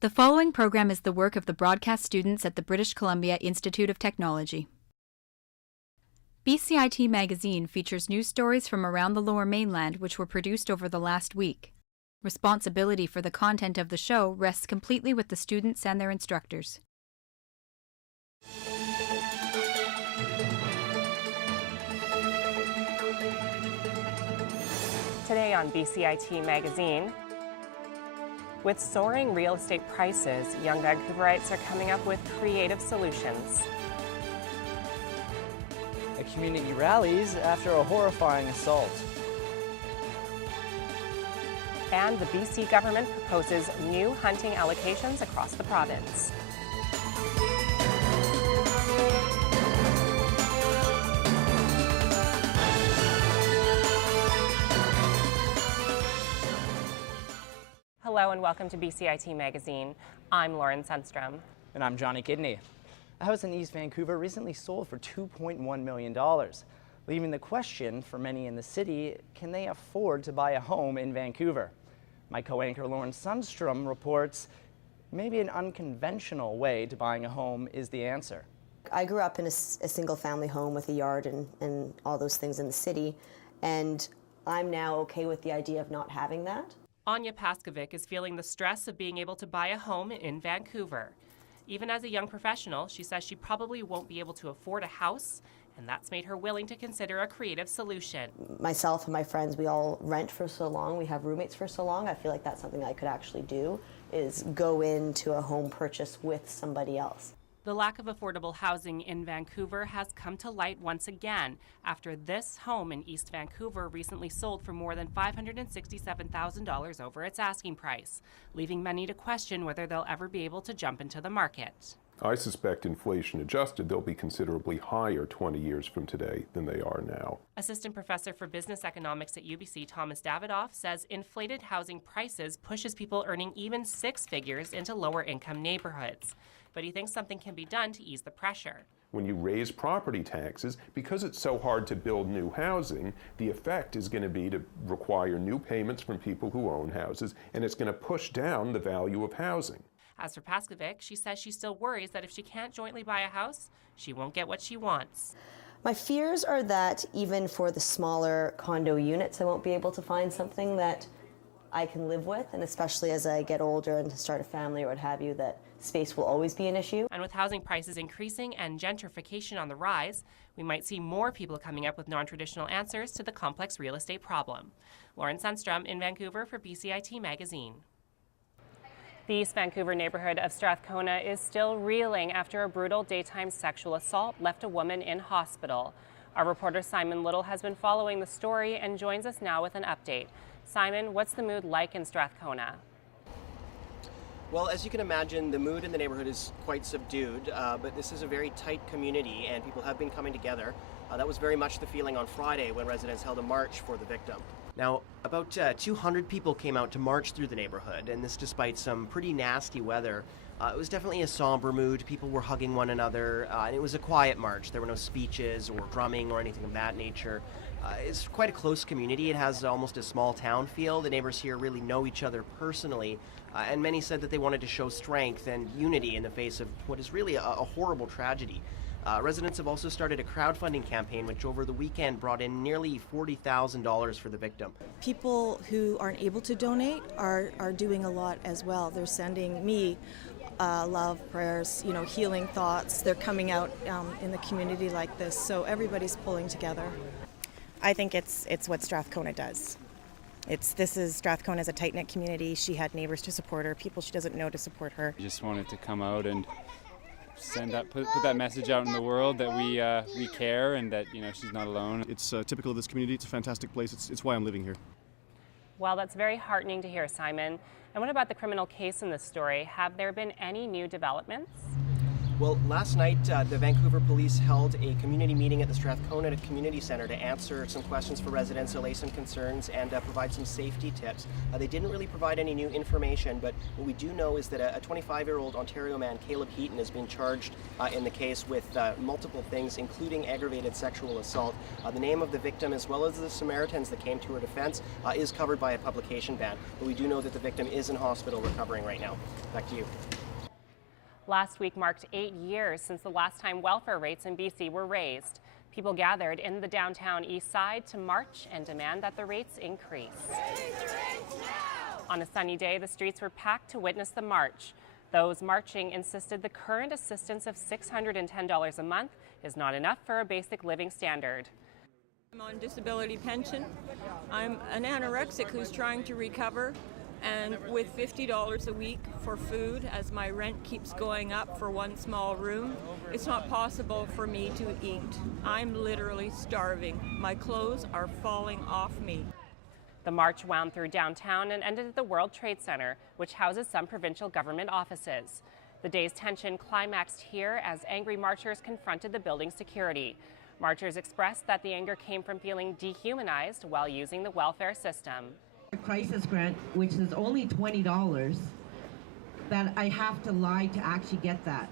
The following program is the work of the broadcast students at the British Columbia Institute of Technology. BCIT magazine features news stories from around the Lower Mainland which were produced over the last week. Responsibility for the content of the show rests completely with the students and their instructors. Today on BCIT magazine, with soaring real estate prices, young Vancouverites are coming up with creative solutions. A community rallies after a horrifying assault. And the BC government proposes new hunting allocations across the province. Hello and welcome to BCIT magazine. I'm Lauren Sundstrom. And I'm Johnny Kidney. A house in East Vancouver recently sold for $2.1 million, leaving the question for many in the city, can they afford to buy a home in Vancouver? My co-anchor Lauren Sundstrom reports maybe an unconventional way to buying a home is the answer. I grew up in a single family home with a yard and all those things in the city, and I'm now okay with the idea of not having that. Anya Paskovic is feeling the stress of being able to buy a home in Vancouver. Even as a young professional, she says she probably won't be able to afford a house, and that's made her willing to consider a creative solution. Myself and my friends, we all rent for so long, we have roommates for so long. I feel like that's something I could actually do, is go into a home purchase with somebody else. The lack of affordable housing in Vancouver has come to light once again after this home in East Vancouver recently sold for more than $567,000 over its asking price, leaving many to question whether they'll ever be able to jump into the market. I suspect inflation adjusted, they'll be considerably higher 20 years from today than they are now. Assistant Professor for Business Economics at UBC, Thomas Davidoff, says inflated housing prices pushes people earning even six figures into lower income neighborhoods. But he thinks something can be done to ease the pressure. When you raise property taxes, because it's so hard to build new housing, the effect is going to be to require new payments from people who own houses, and it's going to push down the value of housing. As for Paskovic, she says she still worries that if she can't jointly buy a house, she won't get what she wants. My fears are that even for the smaller condo units, I won't be able to find something that I can live with, and especially as I get older and to start a family or what have you, that space will always be an issue. And with housing prices increasing and gentrification on the rise, we might see more people coming up with non-traditional answers to the complex real estate problem. Lauren Sundstrom in Vancouver for BCIT magazine. The East Vancouver neighborhood of Strathcona is still reeling after a brutal daytime sexual assault left a woman in hospital. Our reporter Simon Little has been following the story and joins us now with an update. Simon, what's the mood like in Strathcona? Well, as you can imagine, the mood in the neighborhood is quite subdued, but this is a very tight community and people have been coming together. That was very much the feeling on Friday when residents held a march for the victim. Now, about 200 people came out to march through the neighborhood, and this despite some pretty nasty weather. It was definitely a somber mood. People were hugging one another, and it was a quiet march. There were no speeches or drumming or anything of that nature. It's quite a close community. It has almost a small town feel. The neighbors here really know each other personally, and many said that they wanted to show strength and unity in the face of what is really a horrible tragedy. Residents have also started a crowdfunding campaign which over the weekend brought in nearly $40,000 for the victim. People who aren't able to donate are doing a lot as well. They're sending me love, prayers, healing thoughts. They're coming out in the community like this, so everybody's pulling together. I think it's what Strathcona does. Strathcona is a tight-knit community. She had neighbors to support her, people she doesn't know to support her. I just wanted to come out and put that message out in the world that we care and that she's not alone. It's typical of this community. It's a fantastic place. It's why I'm living here. Well, that's very heartening to hear, Simon. And what about the criminal case in this story? Have there been any new developments? Well, last night the Vancouver Police held a community meeting at the Strathcona Community Centre to answer some questions for residents, allay some concerns, and provide some safety tips. They didn't really provide any new information, but what we do know is that a 25-year-old Ontario man, Caleb Heaton, has been charged in the case with multiple things, including aggravated sexual assault. The name of the victim, as well as the Samaritans that came to her defense, is covered by a publication ban, but we do know that the victim is in hospital recovering right now. Back to you. Last week marked 8 years since the last time welfare rates in BC were raised. People gathered in the downtown east side to march and demand that the rates increase. Raise the rates now! On a sunny day, the streets were packed to witness the march. Those marching insisted the current assistance of $610 a month is not enough for a basic living standard. I'm on disability pension. I'm an anorexic who's trying to recover. And with $50 a week for food, as my rent keeps going up for one small room, it's not possible for me to eat. I'm literally starving. My clothes are falling off me. The march wound through downtown and ended at the World Trade Center, which houses some provincial government offices. The day's tension climaxed here as angry marchers confronted the building's security. Marchers expressed that the anger came from feeling dehumanized while using the welfare system. A crisis grant, which is only $20, that I have to lie to actually get that.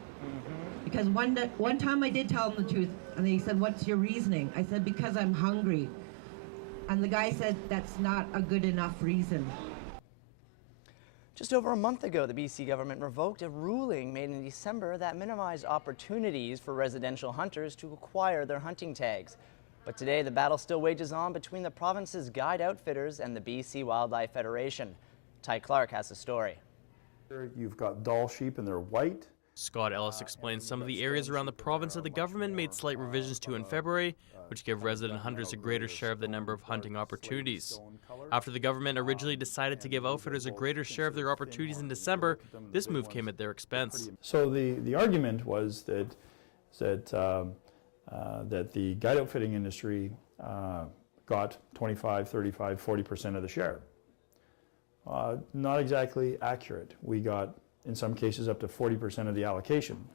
Because one time I did tell them the truth, and they said, "What's your reasoning?" I said, "Because I'm hungry." And the guy said, "That's not a good enough reason." Just over a month ago, the BC government revoked a ruling made in December that minimized opportunities for residential hunters to acquire their hunting tags. But today, the battle still wages on between the province's guide outfitters and the BC Wildlife Federation. Ty Clark has the story. You've got Dall sheep and they're white. Scott Ellis explains some of the areas around the province that the government made slight revisions to in February, which give resident hunters a greater share of the number of hunting opportunities. After the government originally decided to give outfitters a greater share of their opportunities in December, this move came at their expense. So the argument was that the guide outfitting industry got 25, 35, 40% of the share. Not exactly accurate. We got, in some cases, up to 40% of the allocation.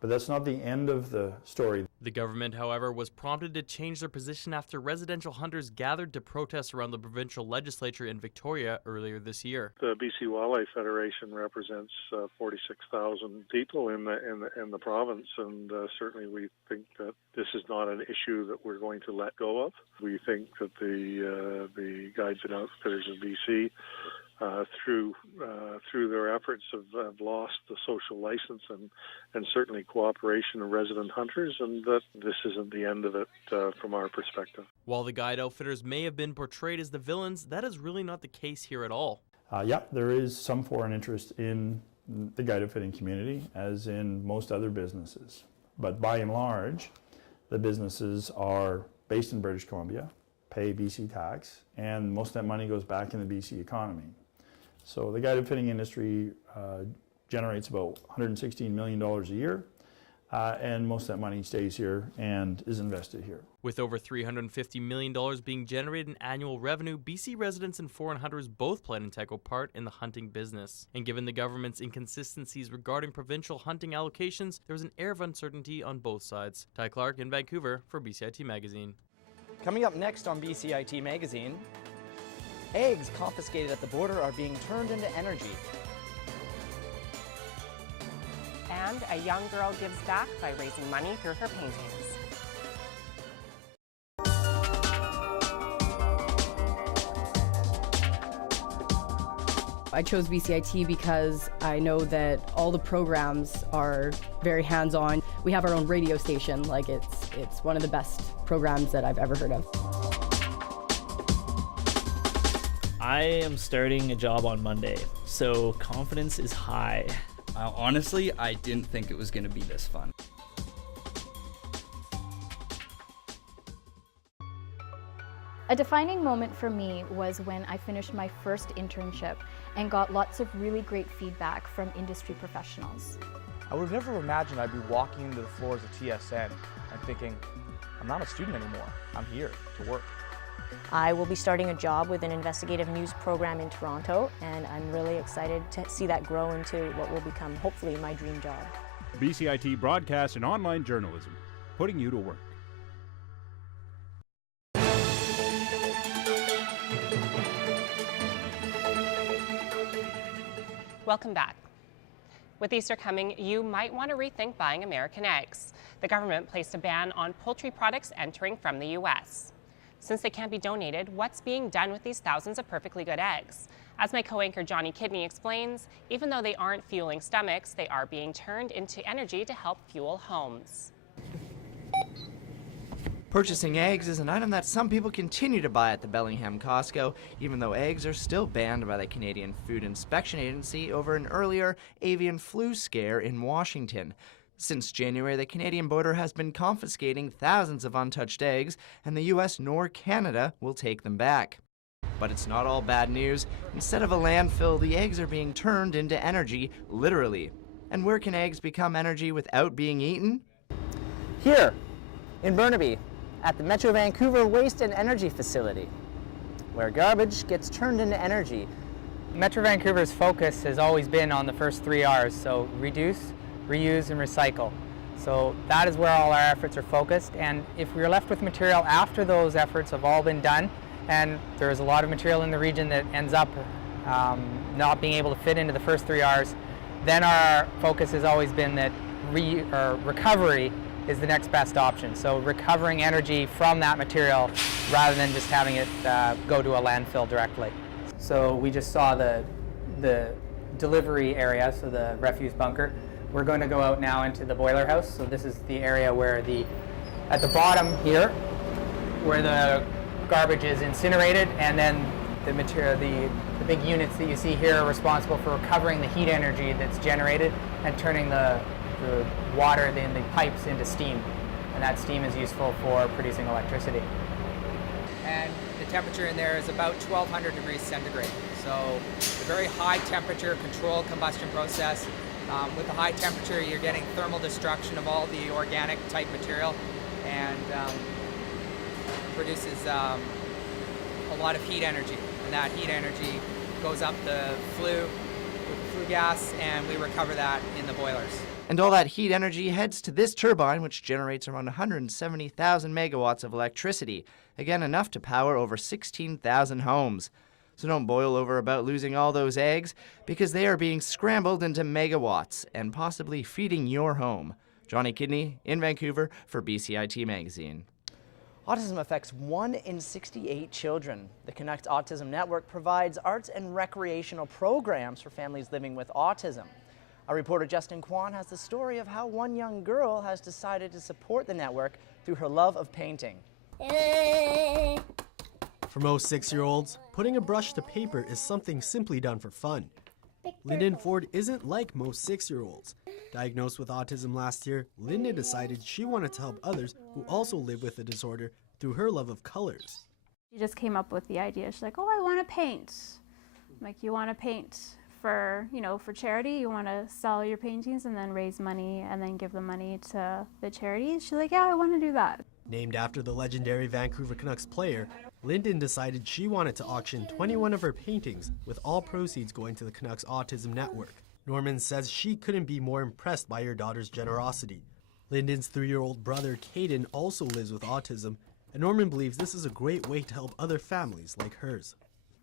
But that's not the end of the story. The government, however, was prompted to change their position after residential hunters gathered to protest around the provincial legislature in Victoria earlier this year. The BC Wildlife Federation represents 46,000 people in the province, and certainly we think that this is not an issue that we're going to let go of. We think that the guides and outfitters of BC through their efforts have lost the social license and certainly cooperation of resident hunters, and that this isn't the end of it from our perspective. While the guide outfitters may have been portrayed as the villains, that is really not the case here at all. Yeah, there is some foreign interest in the guide outfitting community, as in most other businesses. But by and large, the businesses are based in British Columbia, pay BC tax, and most of that money goes back in the BC economy. So the guide outfitting industry generates about $116 million a year, and most of that money stays here and is invested here. With over $350 million being generated in annual revenue, BC residents and foreign hunters both play an integral part in the hunting business. And given the government's inconsistencies regarding provincial hunting allocations, there was an air of uncertainty on both sides. Ty Clark in Vancouver for BCIT Magazine. Coming up next on BCIT Magazine, eggs confiscated at the border are being turned into energy. And a young girl gives back by raising money through her paintings. I chose BCIT because I know that all the programs are very hands-on. We have our own radio station. Like it's one of the best programs that I've ever heard of. I am starting a job on Monday, so confidence is high. Honestly, I didn't think it was going to be this fun. A defining moment for me was when I finished my first internship and got lots of really great feedback from industry professionals. I would have never imagined I'd be walking into the floors of TSN and thinking, I'm not a student anymore, I'm here to work. I will be starting a job with an investigative news program in Toronto, and I'm really excited to see that grow into what will become, hopefully, my dream job. BCIT Broadcast and Online Journalism, putting you to work. Welcome back. With Easter coming, you might want to rethink buying American eggs. The government placed a ban on poultry products entering from the U.S. Since they can't be donated, what's being done with these thousands of perfectly good eggs? As my co-anchor Johnny Kidney explains, even though they aren't fueling stomachs, they are being turned into energy to help fuel homes. Purchasing eggs is an item that some people continue to buy at the Bellingham Costco, even though eggs are still banned by the Canadian Food Inspection Agency over an earlier avian flu scare in Washington. Since January, the Canadian border has been confiscating thousands of untouched eggs, and the U.S. nor Canada will take them back. But it's not all bad news. Instead of a landfill, the eggs are being turned into energy, literally. And where can eggs become energy without being eaten? Here, in Burnaby, at the Metro Vancouver Waste and Energy Facility, where garbage gets turned into energy. Metro Vancouver's focus has always been on the first 3 R's, so reduce, reuse, and recycle. So that is where all our efforts are focused, and if we're left with material after those efforts have all been done, and there's a lot of material in the region that ends up not being able to fit into the first 3 R's, then our focus has always been that recovery is the next best option. So recovering energy from that material rather than just having it go to a landfill directly. So we just saw the delivery area, so the refuse bunker. We're going to go out now into the boiler house. So this is the area where at the bottom here, where the garbage is incinerated, and then the material, the big units that you see here are responsible for recovering the heat energy that's generated and turning the water in the pipes into steam, and that steam is useful for producing electricity. And the temperature in there is about 1200 degrees centigrade. So a very high temperature controlled combustion process. With the high temperature, you're getting thermal destruction of all the organic type material, and produces a lot of heat energy. And that heat energy goes up the flue with the flue gas, and we recover that in the boilers. And all that heat energy heads to this turbine, which generates around 170,000 megawatts of electricity. Again, enough to power over 16,000 homes. So don't boil over about losing all those eggs, because they are being scrambled into megawatts and possibly feeding your home. Johnny Kidney in Vancouver for BCIT Magazine. Autism affects 1 in 68 children. The Connect Autism Network provides arts and recreational programs for families living with autism. Our reporter Justin Kwan has the story of how one young girl has decided to support the network through her love of painting. For most 6-year-olds, putting a brush to paper is something simply done for fun. Lyndon Ford isn't like most 6-year-olds. Diagnosed with autism last year, Lyndon decided she wanted to help others who also live with the disorder through her love of colors. She just came up with the idea. She's like, oh, I want to paint. I'm like, you want to paint for, for charity? You want to sell your paintings and then raise money and then give the money to the charities? She's like, yeah, I want to do that. Named after the legendary Vancouver Canucks player, Lyndon decided she wanted to auction 21 of her paintings, with all proceeds going to the Canucks Autism Network. Norman says she couldn't be more impressed by her daughter's generosity. Lyndon's 3-year-old brother, Caden, also lives with autism, and Norman believes this is a great way to help other families like hers.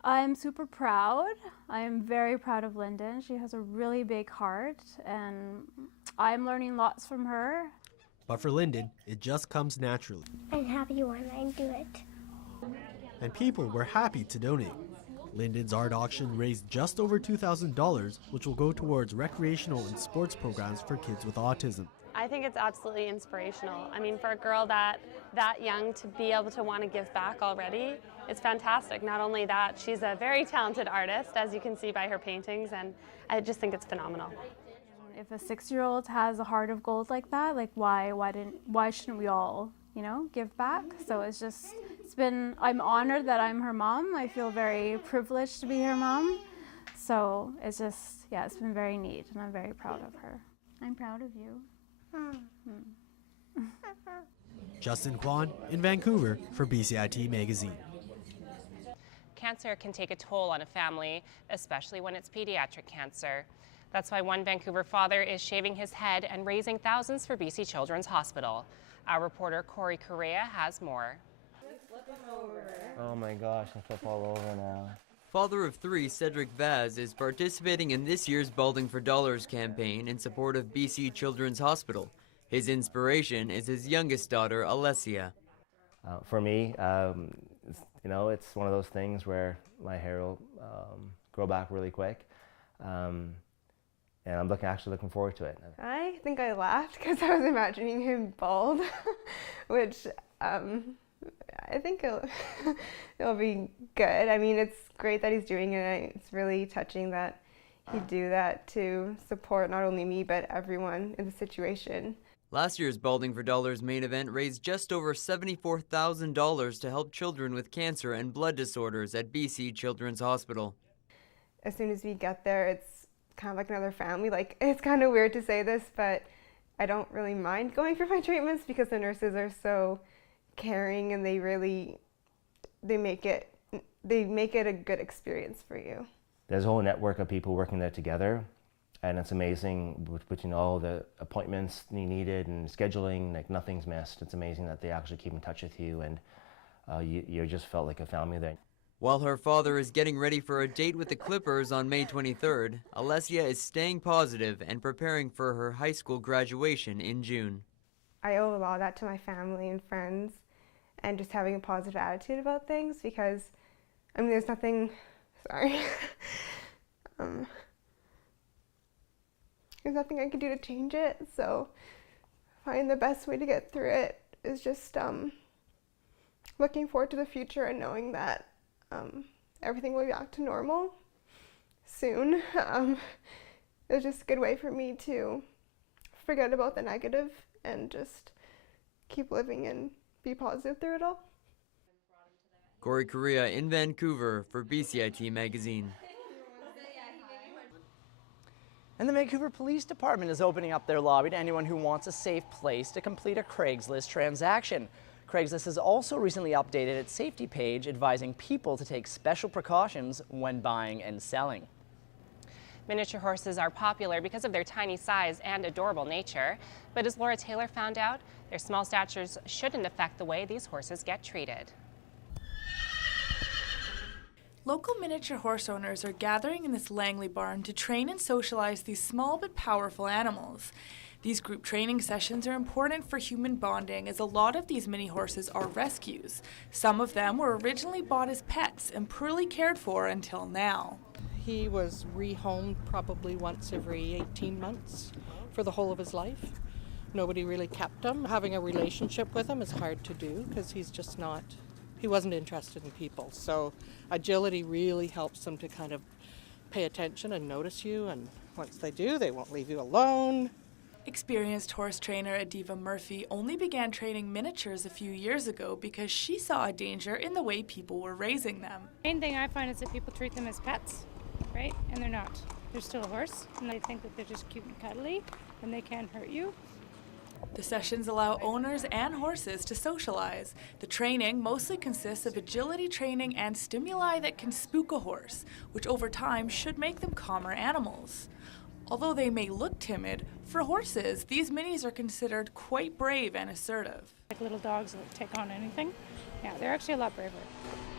I'm super proud. I'm very proud of Lyndon. She has a really big heart, and I'm learning lots from her. But for Lyndon, it just comes naturally. I'm happy when I do it. And people were happy to donate. Lyndon's art auction raised just over $2,000, which will go towards recreational and sports programs for kids with autism. I think it's absolutely inspirational. I mean, for a girl that young to be able to want to give back already, it's fantastic. Not only that, she's a very talented artist, as you can see by her paintings, and I just think it's phenomenal. If a 6-year-old has a heart of gold like that, like why shouldn't we all, give back? So I'm honored that I'm her mom. I feel very privileged to be her mom. So it's been very neat, and I'm very proud of her. I'm proud of you. Justin Kwan in Vancouver for BCIT Magazine. Cancer can take a toll on a family, especially when it's pediatric cancer. That's why one Vancouver father is shaving his head and raising thousands for BC Children's Hospital. Our reporter Corey Correa has more. Oh my gosh, I flip all over now. Father of three, Cedric Vaz, is participating in this year's Balding for Dollars campaign in support of BC Children's Hospital. His inspiration is his youngest daughter, Alessia. For me, it's one of those things where my hair will grow back really quick. And I'm actually looking forward to it. I think I laughed because I was imagining him bald, which I think it'll be good. I mean, it's great that he's doing it. It's really touching that he'd do that to support not only me, but everyone in the situation. Last year's Balding for Dollars main event raised just over $74,000 to help children with cancer and blood disorders at BC Children's Hospital. As soon as we get there, it's kind of like another family. Like, it's kind of weird to say this, but I don't really mind going for my treatments because the nurses are so caring and they make it a good experience for you. There's a whole network of people working there together, and it's amazing between all the appointments you needed and scheduling, like nothing's missed. It's amazing that they actually keep in touch with you, and you just felt like a family there. While her father is getting ready for a date with the Clippers on May 23rd, Alessia is staying positive and preparing for her high school graduation in June. I owe a lot of that to my family and friends and just having a positive attitude about things because, I mean, there's nothing, there's nothing I can do to change it, so finding the best way to get through it is just looking forward to the future and knowing that everything will be back to normal soon. It's just a good way for me to forget about the negative and just keep living and be positive through it all. Corey Correa in Vancouver for BCIT Magazine. And the Vancouver Police Department is opening up their lobby to anyone who wants a safe place to complete a Craigslist transaction. Craigslist has also recently updated its safety page advising people to take special precautions when buying and selling. Miniature horses are popular because of their tiny size and adorable nature, but as Laura Taylor found out, their small statures shouldn't affect the way these horses get treated. Local miniature horse owners are gathering in this Langley barn to train and socialize these small but powerful animals. These group training sessions are important for human bonding as a lot of these mini horses are rescues. Some of them were originally bought as pets and poorly cared for until now. He was rehomed probably once every 18 months for the whole of his life. Nobody really kept him. Having a relationship with him is hard to do because he wasn't interested in people. So agility really helps them to kind of pay attention and notice you, and once they do, they won't leave you alone. Experienced horse trainer Adiva Murphy only began training miniatures a few years ago because she saw a danger in the way people were raising them. The main thing I find is that people treat them as pets, right? And they're not. They're still a horse, and they think that they're just cute and cuddly, and they can't hurt you. The sessions allow owners and horses to socialize. The training mostly consists of agility training and stimuli that can spook a horse, which over time should make them calmer animals. Although they may look timid, for horses, these minis are considered quite brave and assertive. Like little dogs that take on anything. Yeah, they're actually a lot braver.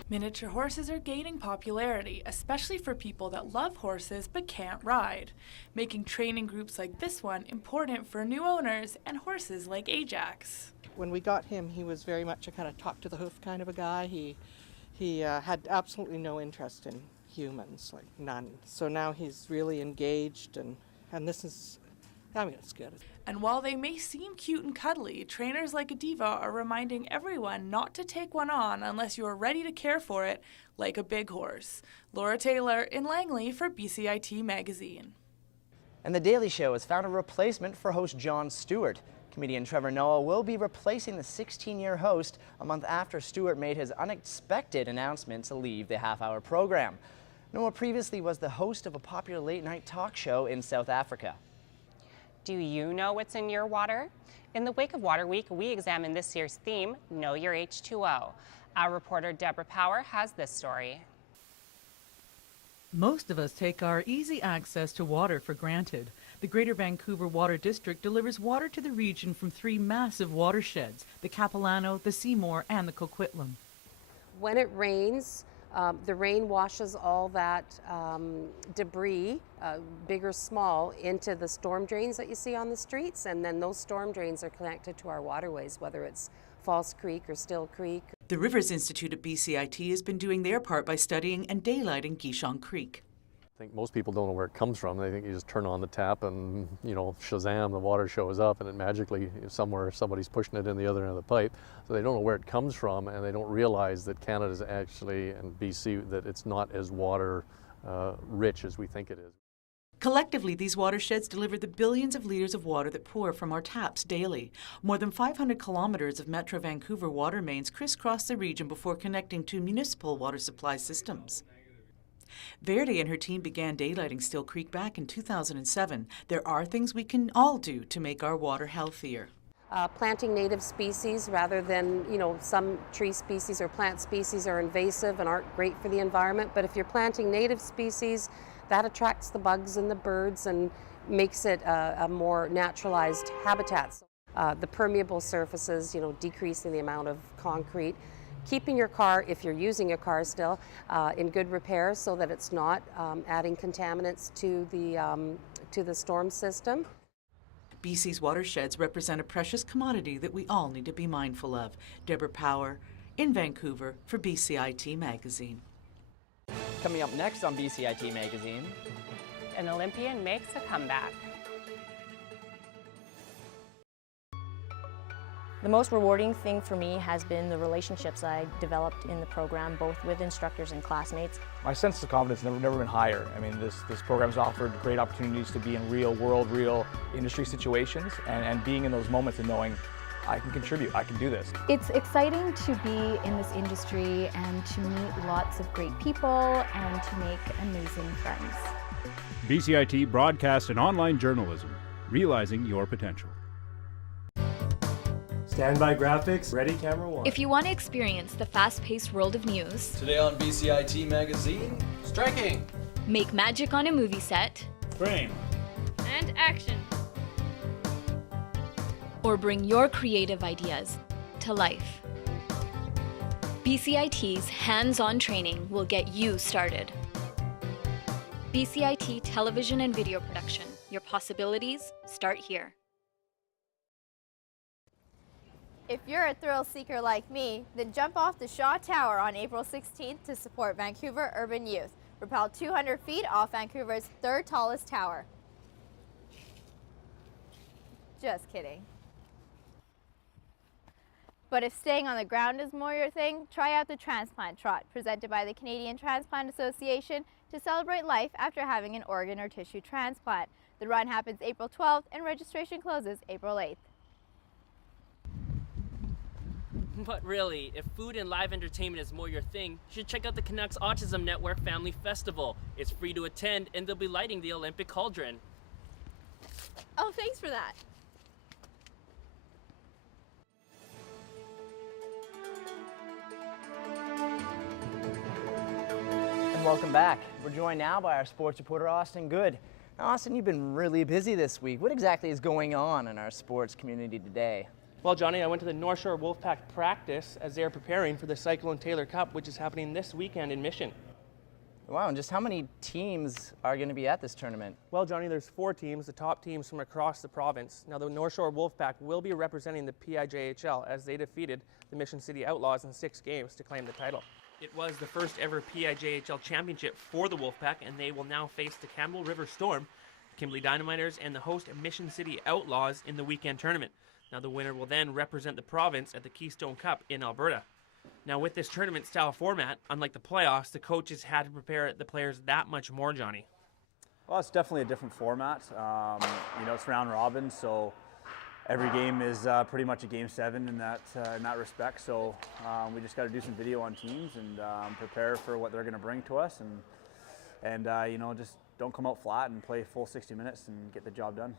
Miniature horses are gaining popularity, especially for people that love horses but can't ride, making training groups like this one important for new owners and horses like Ajax. When we got him, he was very much a kind of talk to the hoof kind of a guy. He had absolutely no interest in humans, like none. So now he's really engaged, and this is, I mean, it's good. And while they may seem cute and cuddly, trainers like Adiva are reminding everyone not to take one on unless you are ready to care for it like a big horse. Laura Taylor in Langley for BCIT Magazine. And The Daily Show has found a replacement for host Jon Stewart. Comedian Trevor Noah will be replacing the 16-year host a month after Stewart made his unexpected announcement to leave the half-hour program. Noah previously was the host of a popular late-night talk show in South Africa. Do you know what's in your water? In the wake of Water Week, we examine this year's theme, Know Your H2O. Our reporter Deborah Power has this story. Most of us take our easy access to water for granted. The Greater Vancouver Water District delivers water to the region from 3 massive watersheds, the Capilano, the Seymour, and the Coquitlam. When it rains, the rain washes all that debris, big or small, into the storm drains that you see on the streets, and then those storm drains are connected to our waterways, whether it's False Creek or Still Creek. The Rivers Institute at BCIT has been doing their part by studying and daylighting Gishon Creek. I think most people don't know where it comes from. They think you just turn on the tap and, Shazam, the water shows up and it magically somewhere somebody's pushing it in the other end of the pipe. So they don't know where it comes from, and they don't realize that Canada's actually, and BC, that it's not as water rich as we think it is. Collectively, these watersheds deliver the billions of litres of water that pour from our taps daily. More than 500 kilometres of Metro Vancouver water mains crisscross the region before connecting to municipal water supply systems. Verdi and her team began daylighting Still Creek back in 2007. There are things we can all do to make our water healthier. Planting native species rather than, some tree species or plant species are invasive and aren't great for the environment. But if you're planting native species, that attracts the bugs and the birds and makes it a more naturalized habitat. The permeable surfaces, decreasing the amount of concrete. Keeping your car, if you're using your car still, in good repair so that it's not adding contaminants to the storm system. BC's watersheds represent a precious commodity that we all need to be mindful of. Deborah Power in Vancouver for BCIT Magazine. Coming up next on BCIT Magazine, an Olympian makes a comeback. The most rewarding thing for me has been the relationships I developed in the program, both with instructors and classmates. My sense of confidence has never been higher. I mean, this program's offered great opportunities to be in real world, real industry situations, and being in those moments and knowing I can contribute, I can do this. It's exciting to be in this industry and to meet lots of great people and to make amazing friends. BCIT broadcast and online journalism, realizing your potential. Standby graphics, ready camera one. If you want to experience the fast-paced world of news, today on BCIT Magazine, striking, make magic on a movie set, frame, and action, or bring your creative ideas to life. BCIT's hands-on training will get you started. BCIT television and video production. Your possibilities start here. If you're a thrill seeker like me, then jump off the Shaw Tower on April 16th to support Vancouver urban youth. Rappel 200 feet off Vancouver's third tallest tower. Just kidding. But if staying on the ground is more your thing, try out the Transplant Trot, presented by the Canadian Transplant Association to celebrate life after having an organ or tissue transplant. The run happens April 12th and registration closes April 8th. But really, if food and live entertainment is more your thing, you should check out the Canucks Autism Network Family Festival. It's free to attend, and they'll be lighting the Olympic cauldron. Oh, thanks for that. And welcome back. We're joined now by our sports reporter, Austin Good. Now, Austin, you've been really busy this week. What exactly is going on in our sports community today? Well, Johnny, I went to the North Shore Wolfpack practice as they are preparing for the Cyclone Taylor Cup, which is happening this weekend in Mission. Wow, and just how many teams are going to be at this tournament? Well, Johnny, there's 4 teams, the top teams from across the province. Now, the North Shore Wolfpack will be representing the PIJHL as they defeated the Mission City Outlaws in 6 games to claim the title. It was the first ever PIJHL championship for the Wolfpack, and they will now face the Campbell River Storm, Kimberley Dynamiters, and the host Mission City Outlaws in the weekend tournament. Now, the winner will then represent the province at the Keystone Cup in Alberta. Now, with this tournament-style format, unlike the playoffs, the coaches had to prepare the players that much more, Johnny. Well, it's definitely a different format. It's round robin, so every game is pretty much a game 7 in that respect. So we just got to do some video on teams and prepare for what they're going to bring to us, and just don't come out flat and play full 60 minutes and get the job done.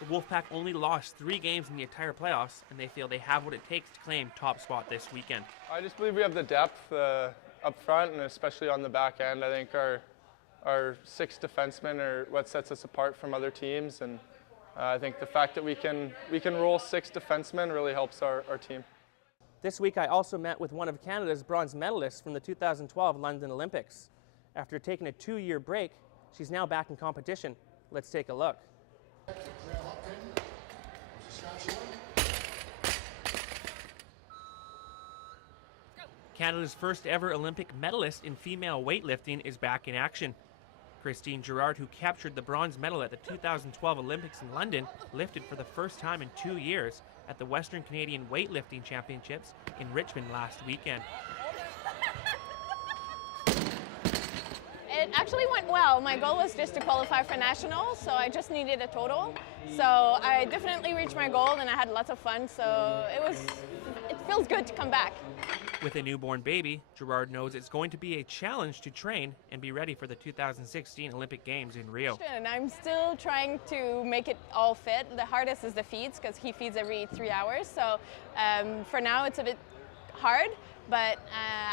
The Wolfpack only lost 3 games in the entire playoffs, and they feel they have what it takes to claim top spot this weekend. I just believe we have the depth up front and especially on the back end. I think our our 6 defensemen are what sets us apart from other teams, and I think the fact that we can roll 6 defensemen really helps our team. This week I also met with one of Canada's bronze medalists from the 2012 London Olympics. After taking a 2-year break, she's now back in competition. Let's take a look. Canada's first ever Olympic medalist in female weightlifting is back in action. Christine Girard, who captured the bronze medal at the 2012 Olympics in London, lifted for the first time in 2 years at the Western Canadian Weightlifting Championships in Richmond last weekend. It actually went well. My goal was just to qualify for nationals, so I just needed a total. So I definitely reached my goal and I had lots of fun, so it feels good to come back. With a newborn baby, Girard knows it's going to be a challenge to train and be ready for the 2016 Olympic Games in Rio. And I'm still trying to make it all fit. The hardest is the feeds, because he feeds every 3 hours. So for now it's a bit hard, but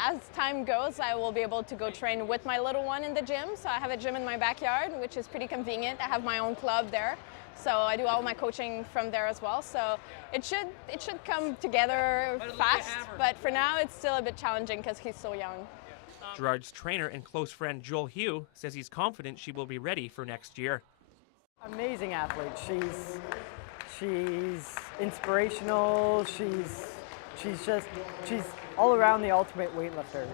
as time goes, I will be able to go train with my little one in the gym. So I have a gym in my backyard, which is pretty convenient. I have my own club there. So I do all my coaching from there as well. So it should come together fast, but for now it's still a bit challenging because he's so young. Girard's trainer and close friend Joel Hugh says he's confident she will be ready for next year. Amazing athlete. She's inspirational. She's all around the ultimate weightlifter.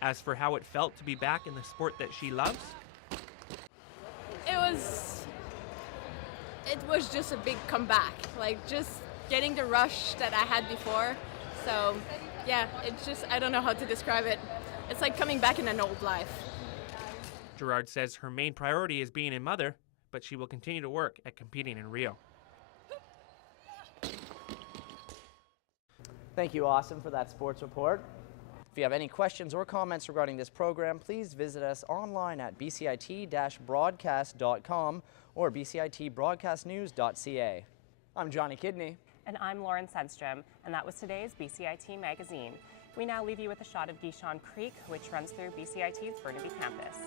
As for how it felt to be back in the sport that she loves, it was just a big comeback, like just getting the rush that I had before. So yeah, it's just, I don't know how to describe it. It's like coming back in an old life. Girard says her main priority is being a mother, but she will continue to work at competing in Rio. Thank you, Austin, for that sports report. If you have any questions or comments regarding this program, please visit us online at bcit-broadcast.com or bcitbroadcastnews.ca. I'm Johnny Kidney. And I'm Lauren Sandstrom, and that was today's BCIT Magazine. We now leave you with a shot of Gishon Creek, which runs through BCIT's Burnaby campus.